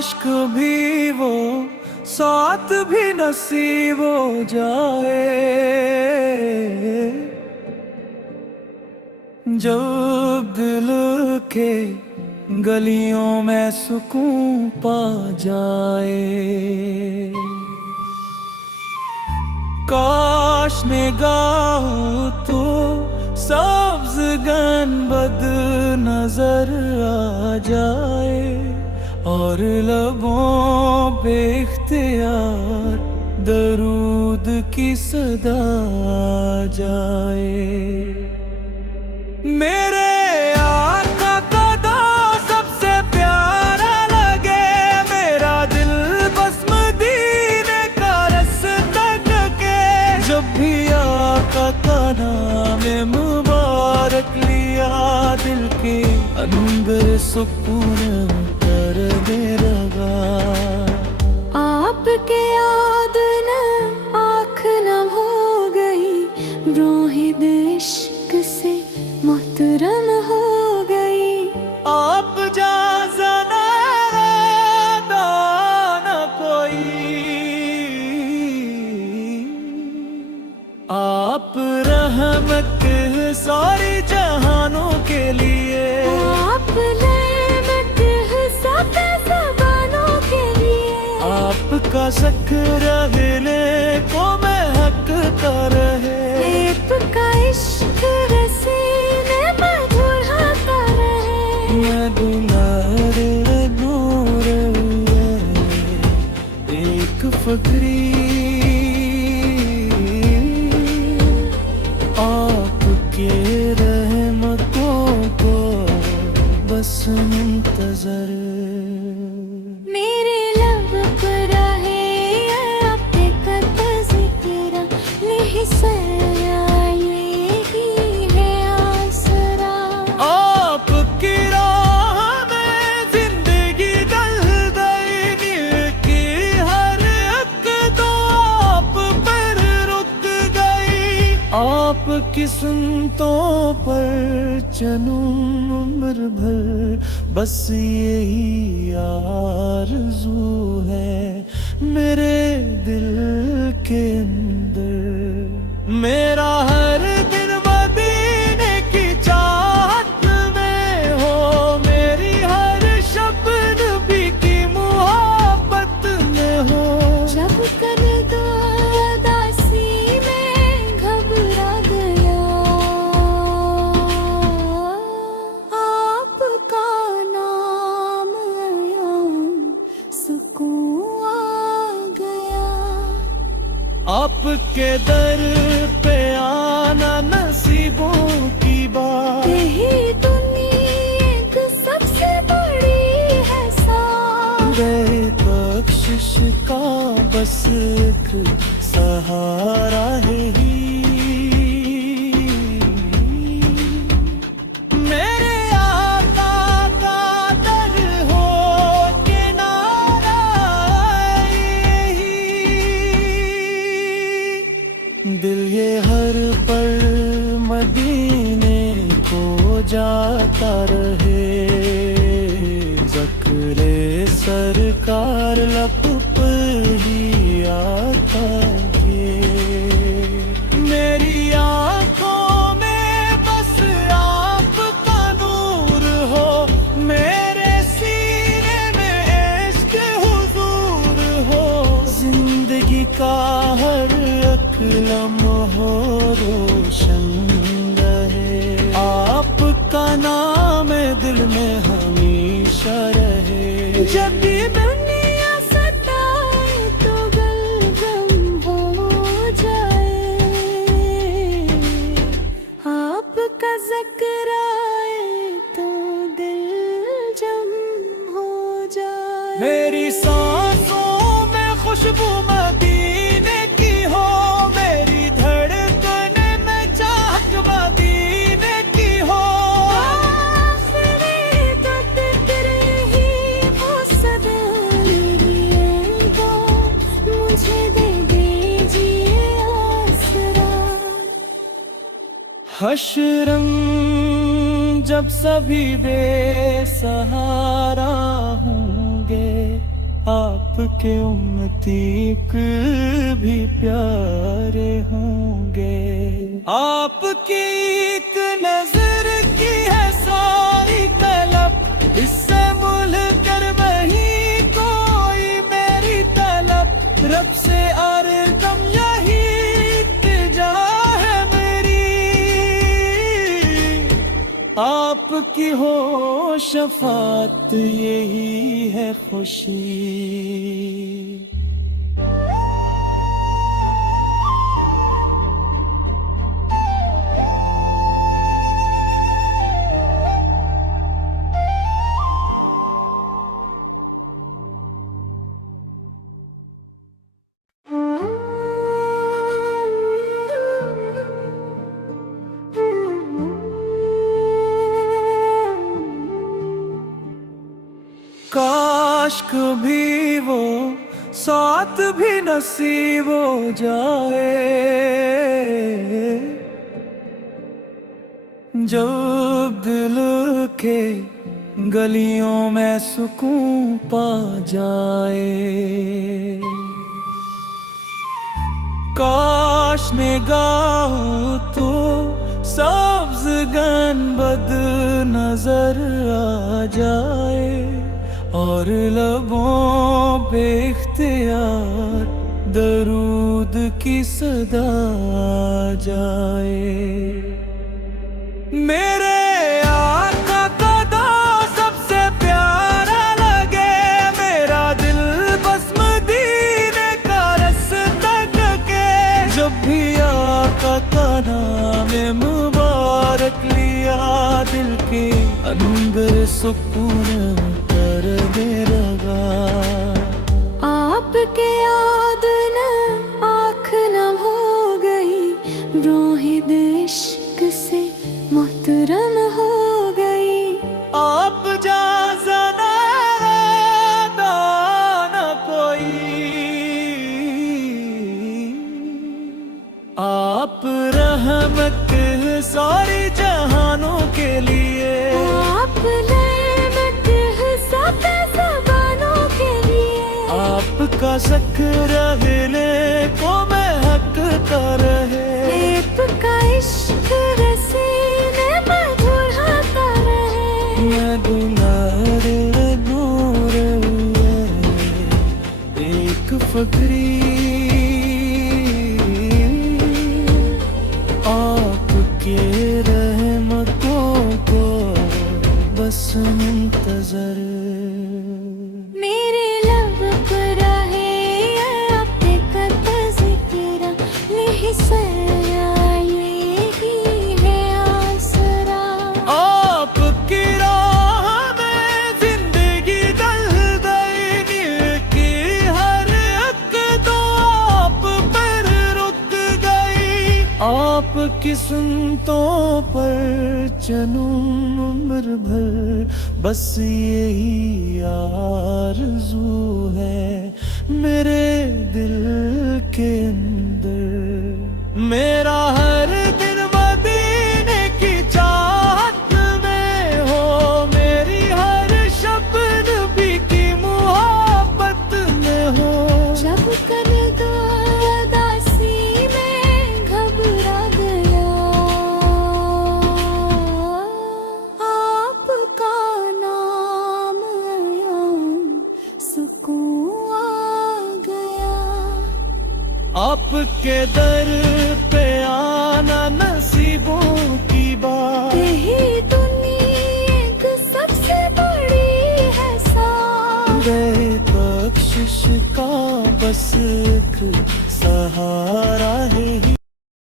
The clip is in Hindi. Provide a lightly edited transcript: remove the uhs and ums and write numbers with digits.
काश कभी वो साथ भी नसीब हो जाए, जब दिल के गलियों में सुकून पा जाए। काश निगाह तो सब्ज गनबद नजर आ जाए, और लबों पे इख्तियार दरूद की सदा आ जाए। मेरे आका का दा सबसे प्यारा लगे, मेरा दिल बस मदीने का रास्ता तके। जब भी आका का नाम मुबारक लिया, दिल के अंदर सुकून कर दे लगा। आपके याद न आँख नम हो गई, रोहित इश्क से मोहतरम हो गई। आप जा न कोई, आप रहमत सारी जहानों के लिए। आप नेमत सब ज़बानों के लिए। आपका ज़िक्र लेने को मैं हक कर है। आपका इश्क रसीने मधुर होता रहे। मैं दुलार नूर एक फकरी, आपके रहमतों को बस मुंतजर। मेरे लब पर रहे आपके कद ज़िक्र, नहीं सया यही है आसरा। आपकी राह में जिंदगी डल गई, की हर एक तो आप पर रुक गई। आपकी सुनतों पर चलूं उम्र भर, बस यही आरज़ू है मेरे दिल के अंदर। मेरा हर दिन मदीने की चाहत में हो, मेरी हर शब नबी की मोहब्बत में हो। जब कर दो उदासी में घबरा गया, आपका नाम आया, सुकून आ गया। आपके दर पे आना नसीबों की बात। यही दुनिया एक सबसे बड़ी है साथ। बख्शिश का बस एक सहारा है ही। मेरे आका का दर हो के नारा यही। दिल ये हर पल मदीने को जाता रहे, ज़िक्रे सरकार लप पर ही आता है। मेरी आँखों में बस आपका नूर हो, मेरे सीने में इश्क हुजूर हो। जिंदगी का हर एक लम्हा रोशन रहे, आपका नाम दिल में हमेशा रहे। जब भी दुनिया सताए तो गम हो जाए, आपका ज़िक्र आए तो दिल जम हो जाए। मेरी सांसों में खुशबू मदीने की हो, मेरी धड़कने में चाहत मदीने की हो। आखिरी तो ज़िक्र ही हो सदा मेरी गो, मुझे दे दीजिए आसरा। हश्रम जब सभी बेसहारा होंगे, आपके उम्मती भी प्यारे होंगे। आपकी एक नजर की है सारी तलब, इससे मुल कर वही कोई मेरी तलब। रब से अरदम यही इल्तिजा है मेरी, आपकी हो शफात यही है खुशी। काश कभी वो साथ भी नसीब हो जाए, जब दिल के गलियों में सुकून पा जाए। काश निगाह तो सब्ज गनबद नजर आ जाए, और लबों पे इख्तियार दरूद की सदा आ जाए। मेरे आका का दा सबसे प्यारा लगे, मेरा दिल बस मदीने का रास्ता के। जब भी आका का नाम मुबारक लिया, दिल के अंदर सुकून लगा। आपके याद न आँख नम हो गई, रोहित इश्क से मोहतरम हो गई। आप जाना न कोई, आप रहमत सारी जहानों के लिए। आप आपका ज़िक्र रहने को मैं हक कर रहे, आपका इश्क रसीने मधुर होता रहे। मैं दुलार नूर एक फकरी, आपके रहमतों को बस मुंतजर। आपकी राह में जिंदगी ढल गई, की हर हक तो आप पर रुक गई। आपकी सुनतों पर चलूं उम्र भर, बस यही आरज़ू है मेरे दिल के अंदर। मेरा हर दिन मदीने की चाहत में हो, मेरी हर शब्द भी की मोहब्बत में हो। जब कर दो उदासी में घबरा गया, आपका नाम आया, सुकून आ गया। आपके दर पे आना नसीबों की बात, यही दुनिया एक सबसे बड़ी है साथ। बख्शिश का बस एक सहारा है।